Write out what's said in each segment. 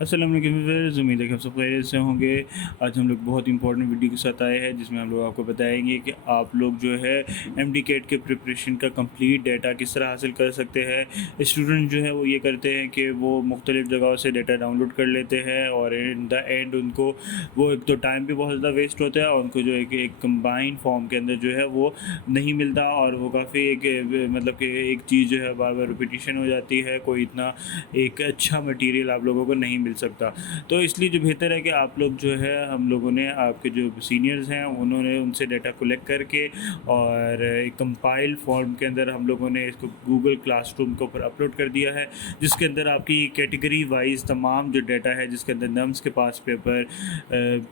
अस्सलाम वालेकुम व्यूअर्स, उम्मीद है कि आप सब खैरियत से होंगे। आज हम लोग बहुत इंपॉर्टेंट वीडियो के साथ आए हैं जिसमें हम लोग आपको बताएंगे कि आप लोग जो है MDCAT के प्रिपरेशन का कंप्लीट डाटा किस तरह हासिल कर सकते हैं। स्टूडेंट जो है वो ये करते हैं कि वो मुख्तलिफ़ जगहों से डाटा डाउनलोड कर लेते हैं और इन द एंड उनको वो एक तो टाइम भी बहुत ज़्यादा वेस्ट होता है और उनको जो है कि एक कंबाइंड फॉर्म के अंदर जो है वो नहीं मिलता और वो काफ़ी एक मतलब कि एक चीज़ जो है बार बार रिपीटिशन हो जाती है, कोई इतना एक अच्छा मटेरियल आप लोगों को नहीं मिल सकता। तो इसलिए जो बेहतर है कि आप लोग जो है हम लोगों ने आपके जो सीनियर्स हैं उन्होंने उनसे डाटा कलेक्ट करके और एक कंपाइल्ड फॉर्म के अंदर हम लोगों ने इसको गूगल क्लासरूम के ऊपर अपलोड कर दिया है, जिसके अंदर आपकी कैटेगरी वाइज तमाम जो डाटा है, जिसके अंदर नम्स के पास पेपर,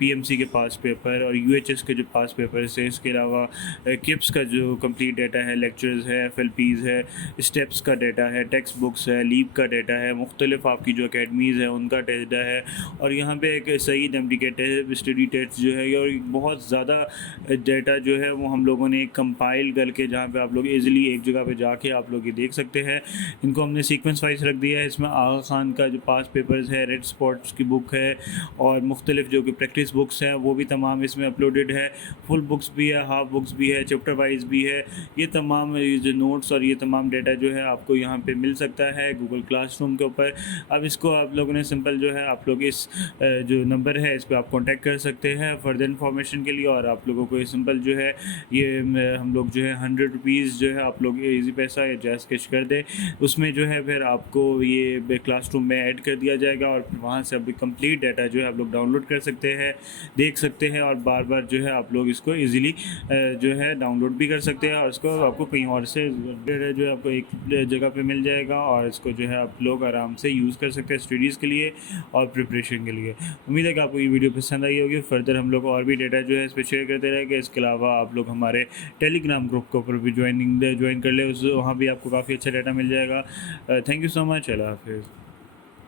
PMC के पास पेपर और UHS के जो पास पेपर्स है, इसके अलावा किप्स का जो कंप्लीट डाटा है, लेक्चर्स है, FLPS है, स्टेप्स का डाटा है, टेक्स्ट बुक्स है, लीव का डाटा है, मुख्तलिफ आपकी जो अकेडमीज़ है उनका डाटा है और यहाँ पे एक सही MDCAT स्टडी टेस्ट जो है और बहुत ज़्यादा डाटा जो है वो हम लोगों ने कंपाइल करके जहाँ पे आप लोग इजीली एक जगह पे जाके आप लोग ये देख सकते हैं। इनको हमने सीक्वेंस वाइज रख दिया है। इसमें आगा खान का जो पास पेपर्स है, रेड स्पॉट्स की बुक है और मुख्तलिफ जो कि प्रैक्टिस बुक्स हैं वो भी तमाम इसमें अपलोडेड है। फुल बुक्स भी है, हाफ बुक्स भी है, चैप्टर वाइज भी है। ये तमाम जो नोट्स और ये तमाम डाटा जो है आपको यहाँ पे मिल सकता है गूगल क्लासरूम के ऊपर। अब इसको आप लोगों ने सिंपल जो है आप लोग इस जो नंबर है इस पर आप कांटेक्ट कर सकते हैं फर्दर इन्फॉर्मेशन के लिए और आप लोगों को सिंपल जो है ये हम लोग जो है 100 रुपीज़ जो है आप लोग इजी पैसा या जैज़ कैश कर दें, उसमें जो है फिर आपको ये क्लासरूम में ऐड कर दिया जाएगा और फिर वहाँ से अभी कंप्लीट डाटा जो है आप लोग डाउनलोड कर सकते हैं, देख सकते हैं और बार बार जो है आप लोग इसको ईज़िली जो है डाउनलोड भी कर सकते हैं और इसको आपको कहीं और से जो है आपको एक जगह पे मिल जाएगा और इसको जो है आप लोग आराम से यूज़ कर सकते हैं स्टडीज़ के लिए और प्रिपरेशन के लिए। उम्मीद है कि आपको ये वीडियो पसंद आई होगी। फर्दर हम लोग और भी डाटा जो है इस पर शेयर करते रहेंगे। इसके अलावा आप लोग हमारे टेलीग्राम ग्रुप के ऊपर भी ज्वाइन कर ले, उस वहाँ भी आपको काफ़ी अच्छा डाटा मिल जाएगा। Thank you so much. अल्लाह हाफिज़।